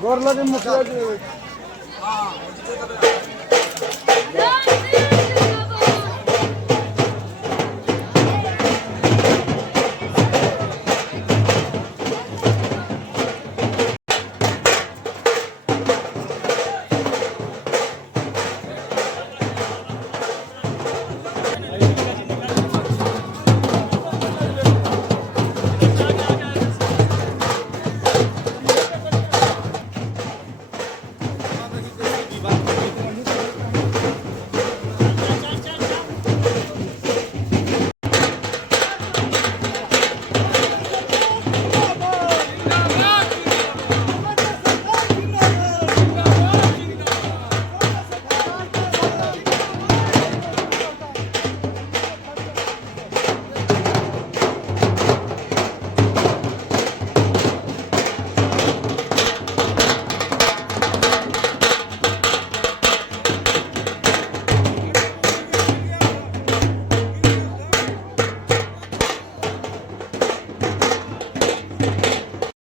गोर लगे मुखिया जी।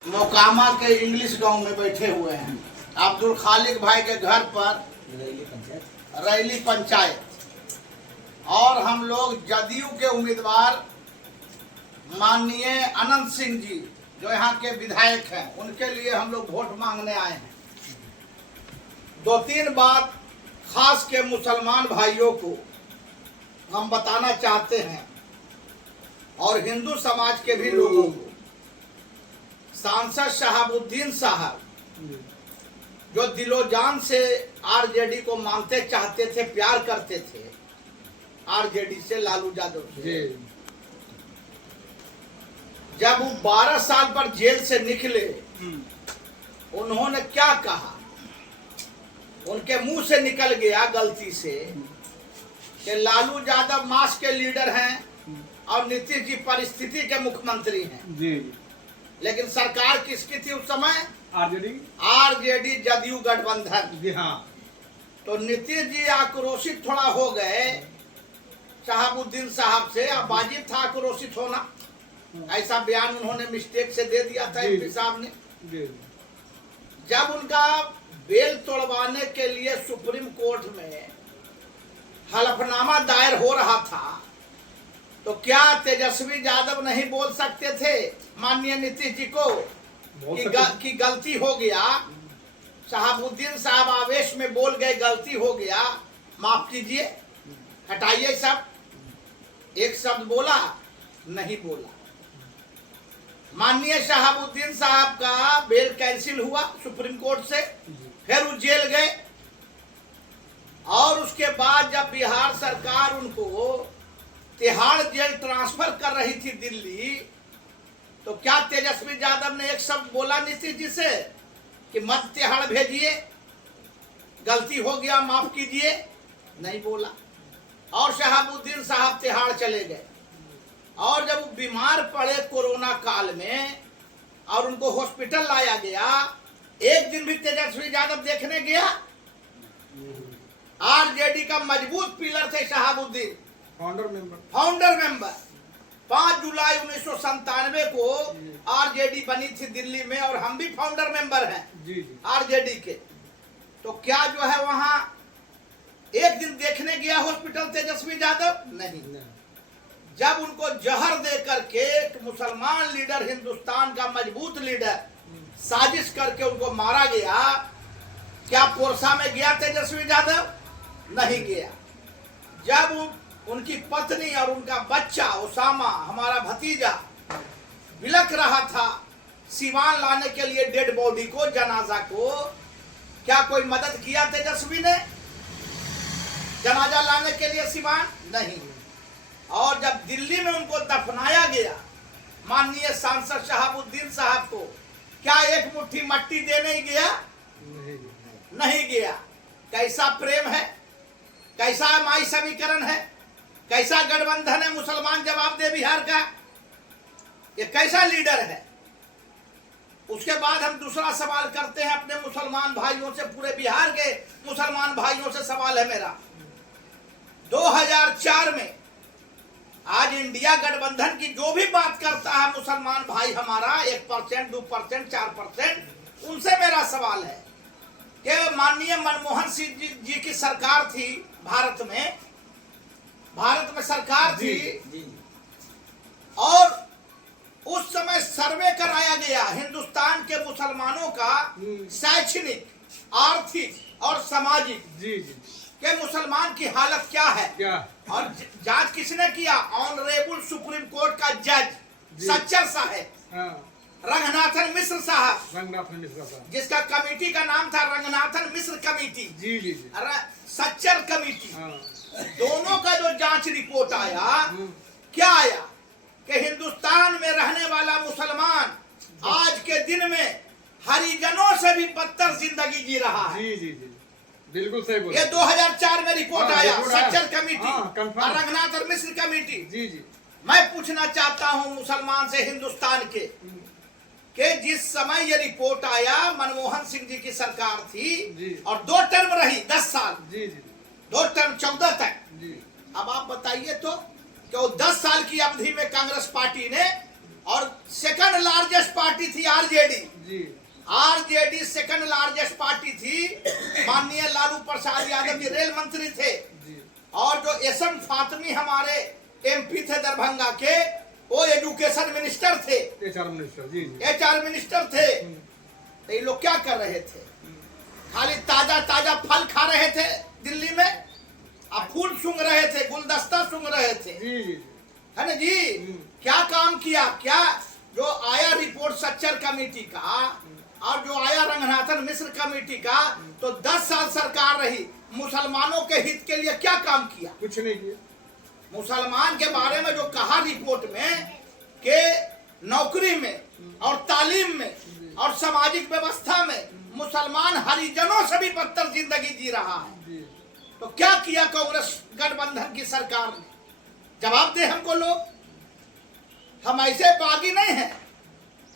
मोकामा के इंग्लिश गांव में बैठे हुए हैं। अब्दुल खालिक भाई के घर पर रैली पंचायत, और हम लोग जदयू के उम्मीदवार माननीय अनंत सिंह जी जो यहाँ के विधायक हैं, उनके लिए हम लोग वोट मांगने आए हैं। दो तीन बात खास के मुसलमान भाइयों को हम बताना चाहते हैं और हिंदू समाज के भी लोगों को। सांसद शहाबुद्दीन साहब जो दिलो जान से आरजेडी को मानते चाहते थे, प्यार करते थे आरजेडी से, लालू यादव से, जब वो 12 साल पर जेल से निकले, उन्होंने क्या कहा? उनके मुंह से निकल गया गलती से कि लालू यादव मास के लीडर हैं और नीतीश जी परिस्थिति के मुख्यमंत्री हैं। जी। लेकिन सरकार किसकी थी उस समय? आरजेडी जदयू गठबंधन। जी हाँ। तो नीतीश जी आक्रोशित थोड़ा हो गए शहाबुद्दीन साहब से, अब वाजिब था आक्रोशित होना। ऐसा बयान उन्होंने मिस्टेक से दे दिया था एमपी साहब ने। जब उनका बेल तोड़वाने के लिए सुप्रीम कोर्ट में हलफनामा दायर हो रहा था, तो क्या तेजस्वी यादव नहीं बोल सकते थे माननीय नीतीश जी को कि गलती हो गया? शहाबुद्दीन साहब आवेश में बोल गए गलती हो गया, माफ कीजिए, हटाइए सब। एक शब्द बोला नहीं बोला। माननीय शहाबुद्दीन साहब का बेल कैंसिल हुआ सुप्रीम कोर्ट से, फिर वो जेल गए, और उसके बाद जब बिहार सरकार उनको तिहाड़ जेल ट्रांसफर कर रही थी दिल्ली, तो क्या तेजस्वी यादव ने एक शब्द बोला नीतीश जी से कि मत तिहाड़ भेजिए, गलती हो गया माफ कीजिए? नहीं बोला। और शहाबुद्दीन साहब तिहाड़ चले गए, और जब वो बीमार पड़े कोरोना काल में और उनको हॉस्पिटल लाया गया, एक दिन भी तेजस्वी यादव देखने गया? आरजेडी का मजबूत पिलर थे शहाबुद्दीन, फाउंडर मेंबर। 5 जुलाई 1997 को आरजेडी बनी थी दिल्ली में, और हम भी फाउंडर मेंबर हैं आरजेडी के। तो क्या जो है वहां एक दिन देखने गया हॉस्पिटल तेजस्वी यादव? नहीं। जब उनको जहर दे करके एक मुसलमान लीडर, हिंदुस्तान का मजबूत लीडर, साजिश करके उनको मारा गया, क्या पोरसा में गया तेजस्वी यादव? नहीं गया। जब उनकी पत्नी और उनका बच्चा ओसामा, हमारा भतीजा, बिलख रहा था सिवान लाने के लिए डेड बॉडी को, जनाजा को, क्या कोई मदद किया तेजस्वी ने जनाजा लाने के लिए सिवान? नहीं। और जब दिल्ली में उनको दफनाया गया माननीय सांसद शहाबुद्दीन साहब को, क्या एक मुट्ठी मट्टी देने गया? नहीं गया। कैसा प्रेम है, कैसा माई समीकरण है, कैसा गठबंधन है? मुसलमान जवाब दे बिहार का, ये कैसा लीडर है? उसके बाद हम दूसरा सवाल करते हैं अपने मुसलमान भाइयों से, पूरे बिहार के मुसलमान भाइयों से सवाल है मेरा। 2004 में आज इंडिया गठबंधन की जो भी बात करता है मुसलमान भाई हमारा 1%, 2%, 4%, उनसे मेरा सवाल है कि माननीय मनमोहन सिंह जी की सरकार थी भारत में सरकार थी और उस समय सर्वे कराया गया हिंदुस्तान के मुसलमानों का शैक्षणिक, आर्थिक और सामाजिक के मुसलमान की हालत क्या है और जांच किसने किया? ऑनरेबल सुप्रीम कोर्ट का जज सच्चर साहब, रंगनाथन मिश्र साहब, जिसका कमेटी का नाम था रंगनाथन मिश्र कमेटी, सच्चर कमेटी। दोनों का जो जांच रिपोर्ट आया, क्या आया कि हिंदुस्तान में रहने वाला मुसलमान आज के दिन में हरिजनों से भी बदतर जिंदगी जी रहा है। बिल्कुल सही बोला। ये 2004 में रिपोर्ट आया, सच्चर कमेटी और रंगनाथन मिश्र कमेटी। मैं पूछना चाहता हूं मुसलमान से हिंदुस्तान के जिस समय ये रिपोर्ट आया, मनमोहन सिंह जी की सरकार थी और 2 टर्म रही, 10 साल, 2 टर्म 14 तक। अब आप बताइए तो कि वो 10 साल की अवधि में कांग्रेस पार्टी ने, और सेकंड लार्जेस्ट पार्टी थी आरजेडी सेकंड लार्जेस्ट पार्टी थी। माननीय लालू प्रसाद यादव जी रेल मंत्री थे और जो एसएम फातमी हमारे एमपी थे दरभंगा के, वो एजुकेशन मिनिस्टर थे, एचआर मिनिस्टर थे। तो ये लोग क्या कर रहे थे? खाली ताजा ताजा फल खा रहे थे दिल्ली में, अब फूल सूंघ रहे थे, गुलदस्ता सूंघ रहे थे, है ना जी? क्या काम किया? क्या जो आया रिपोर्ट सच्चर कमेटी का और जो आया रंगनाथन मिश्र कमेटी का, तो 10 साल सरकार रही, मुसलमानों के हित के लिए क्या काम किया? कुछ नहीं किया। मुसलमान के बारे में जो कहा रिपोर्ट में कि नौकरी में और तालीम में और सामाजिक व्यवस्था में मुसलमान हरिजनों से भी बदतर जिंदगी जी रहा है, तो क्या किया कांग्रेस गठबंधन की सरकार ने? जवाब दे हमको लोग। हम ऐसे बागी नहीं हैं,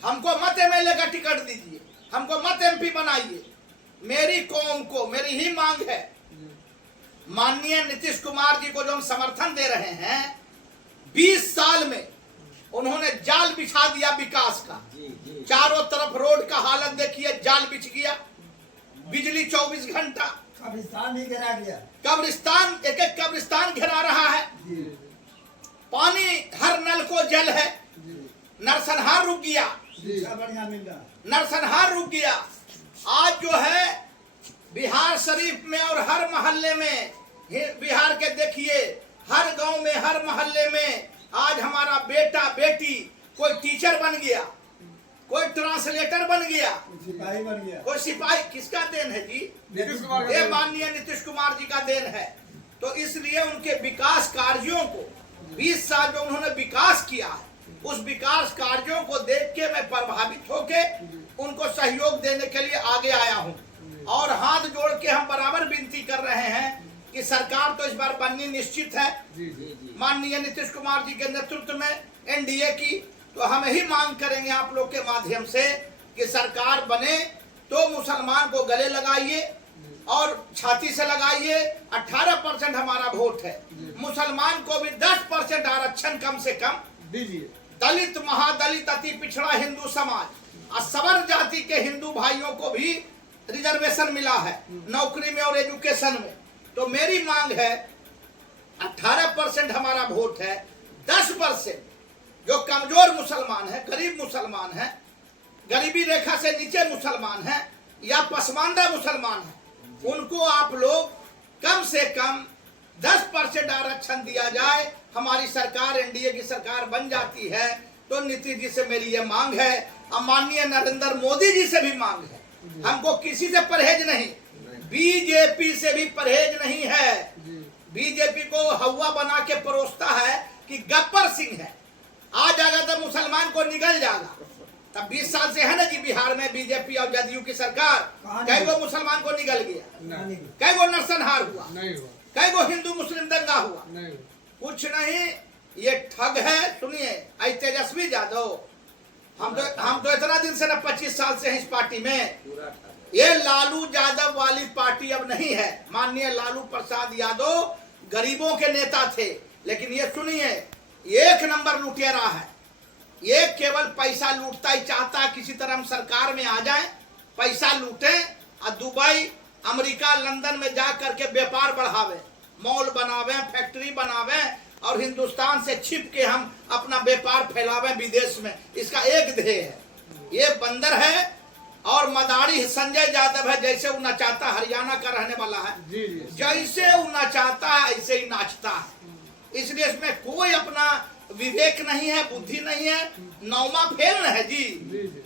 हमको मत एमएलए का टिकट दीजिए, हमको मत एमपी बनाइए। मेरी कौम को मेरी ही मांग है, माननीय नीतीश कुमार जी को जो हम समर्थन दे रहे हैं, 20 साल में उन्होंने जाल बिछा दिया विकास का। चारों तरफ रोड का हालत देखिए, जाल बिछ गया, बिजली 24 घंटा, कब्रिस्तान ही गिरा गया, कब्रिस्तान एक एक कब्रिस्तान घिरा रहा है, पानी हर नल को जल है, नरसंहार रुक गया, नरसंहार रुक गया। आज जो है बिहार शरीफ में और हर मोहल्ले में, बिहार के देखिए हर गांव में हर मोहल्ले में आज हमारा बेटा बेटी कोई टीचर बन गया, कोई ट्रांसलेटर बन गया, सिपाही बन गया, कोई सिपाही। किसका देन है जी? ये माननीय नीतीश कुमार जी का देन है। तो इसलिए उनके विकास कार्यों को 20 साल जो उन्होंने विकास किया है, उस विकास कार्यों को देख के मैं प्रभावित होके उनको सहयोग देने के लिए आगे आया हूं और हाथ जोड़ के हम बराबर विनती कर रहे हैं कि सरकार तो इस बार बननी निश्चित है माननीय नीतीश कुमार जी के नेतृत्व में एनडीए की। तो हम यही मांग करेंगे आप लोग के माध्यम से कि सरकार बने तो मुसलमान को गले लगाइए और छाती से लगाइए। 18% हमारा वोट है, मुसलमान को भी 10% आरक्षण कम से कम दीजिए। दलित, महादलित, अति पिछड़ा हिंदू समाज और सवर जाति के हिंदू भाइयों को भी रिजर्वेशन मिला है नौकरी में और एजुकेशन में। तो मेरी मांग है 18% हमारा वोट है, 10% जो कमजोर मुसलमान है, गरीब मुसलमान है, गरीबी रेखा से नीचे मुसलमान है या पसमानदा मुसलमान है, उनको आप लोग कम से कम 10% आरक्षण दिया जाए। हमारी सरकार एनडीए की सरकार बन जाती है तो नीतीश जी से मेरी ये मांग है और माननीय नरेंद्र मोदी जी से भी मांग है। हमको किसी से परहेज नहीं, बीजेपी से भी परहेज नहीं है। बीजेपी को हवा बना के परोसता है कि गब्बर सिंह है, आ जाएगा तो मुसलमान को निगल जाएगा। तब 20 साल से है ना जी बिहार में बीजेपी और जदयू की सरकार, कई गो मुसलमान को निगल गया, कई गो नरसंहार हुआ, कई गो हिंदू मुस्लिम दंगा हुआ, कुछ नहीं। ये ठग है। सुनिए, आई तेजस्वी यादव, हम तो इतना दिन से ना 25 साल से हैं इस पार्टी में। ये लालू यादव वाली पार्टी अब नहीं है। माननीय लालू प्रसाद यादव गरीबों के नेता थे, लेकिन ये सुनिए एक नंबर लुटेरा है। ये केवल पैसा लूटता ही चाहता है, किसी तरह हम सरकार में आ जाए, पैसा लूटे और दुबई, अमेरिका, लंदन में जा करके व्यापार बढ़ावे, मॉल बनावे, फैक्ट्री बनावे और हिंदुस्तान से छिप के हम अपना व्यापार फैलावे विदेश में। इसका एक ध्येय है। ये बंदर है और मदारी संजय यादव है, जैसे वो नचाता, हरियाणा का रहने वाला है, जी जी जैसे वो नचाता है ऐसे ही नाचता है। इसलिए इसमें कोई अपना विवेक नहीं है, बुद्धि नहीं है। नौवा फेल है जी,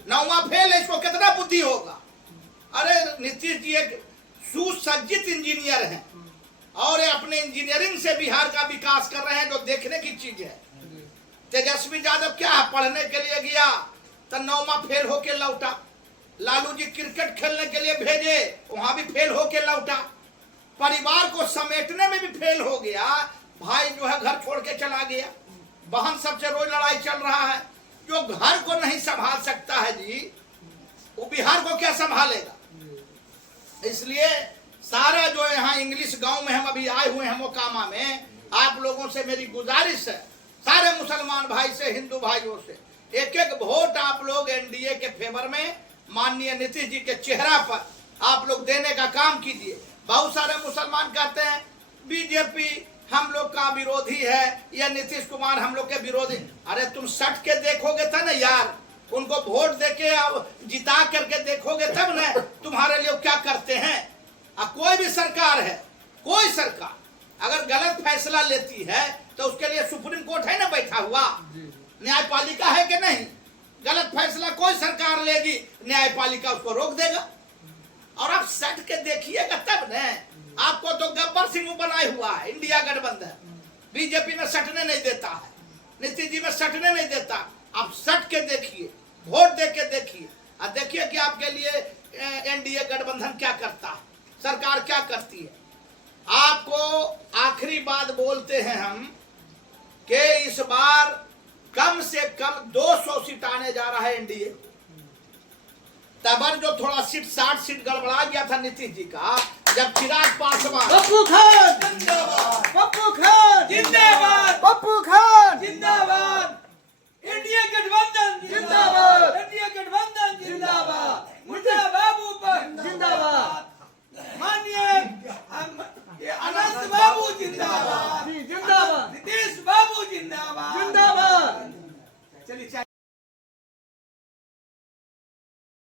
नौवा फेल है, इसको कितना बुद्धि होगा। अरे नीतीश जी एक सुसज्जित इंजीनियर हैं और ये अपने इंजीनियरिंग से बिहार का विकास कर रहे हैं, जो देखने की चीज है। तेजस्वी यादव क्या है, पढ़ने के लिए गया तो 9वां फेल होके लौटा। लालू जी क्रिकेट खेलने के लिए भेजे, वहां भी फेल होके लौटा। परिवार को समेटने में भी फेल हो गया। भाई जो है घर छोड़ के चला गया, बहन सबसे रोज लड़ाई चल रहा है। जो घर को नहीं संभाल सकता है जी, वो बिहार को क्या संभालेगा। इसलिए सारा जो यहाँ इंग्लिश गांव में हम अभी आए हुए हैं मोकामा में, आप लोगों से मेरी गुजारिश है, सारे मुसलमान भाई से, हिंदू भाइयों से, एक एक वोट आप लोग एनडीए के फेवर में माननीय नीतीश जी के चेहरा पर आप लोग देने का काम कीजिए। बहुत सारे मुसलमान कहते हैं बीजेपी हम लोग का विरोधी है या नीतीश कुमार हम लोग के विरोधी। अरे तुम सट के देखोगे था ना यार, उनको वोट देके अब जिता करके देखोगे तब ना तुम्हारे लिए क्या करते हैं। अब कोई भी सरकार है, कोई सरकार अगर गलत फैसला लेती है तो उसके लिए सुप्रीम कोर्ट है ना बैठा हुआ, न्यायपालिका है कि नहीं। गलत फैसला कोई सरकार लेगी, न्यायपालिका उसको रोक देगा। और आप सट के देखिएगा तब न। आपको तो गब्बर सिंह बनाए हुआ है इंडिया गठबंधन, बीजेपी में सटने नहीं देता है, नीतीश जी में सटने नहीं देता। आप सट के देखिए, वोट दे के देखिए और देखिए कि आपके लिए एनडीए गठबंधन क्या करता है, सरकार क्या करती है। आपको आखिरी बात बोलते हैं हम कि इस बार कम से कम 200 सीट आने जा रहा है एनडीए। तबर जो थोड़ा सीट 60 सीट गड़बड़ा गया था नीतीश जी का, जब चिराग पासवान, पप्पू खान जिंदाबाद, पप्पू खान जिंदाबाद, पप्पू खान जिंदाबाद, इंडिया गठबंधन जिंदाबाद,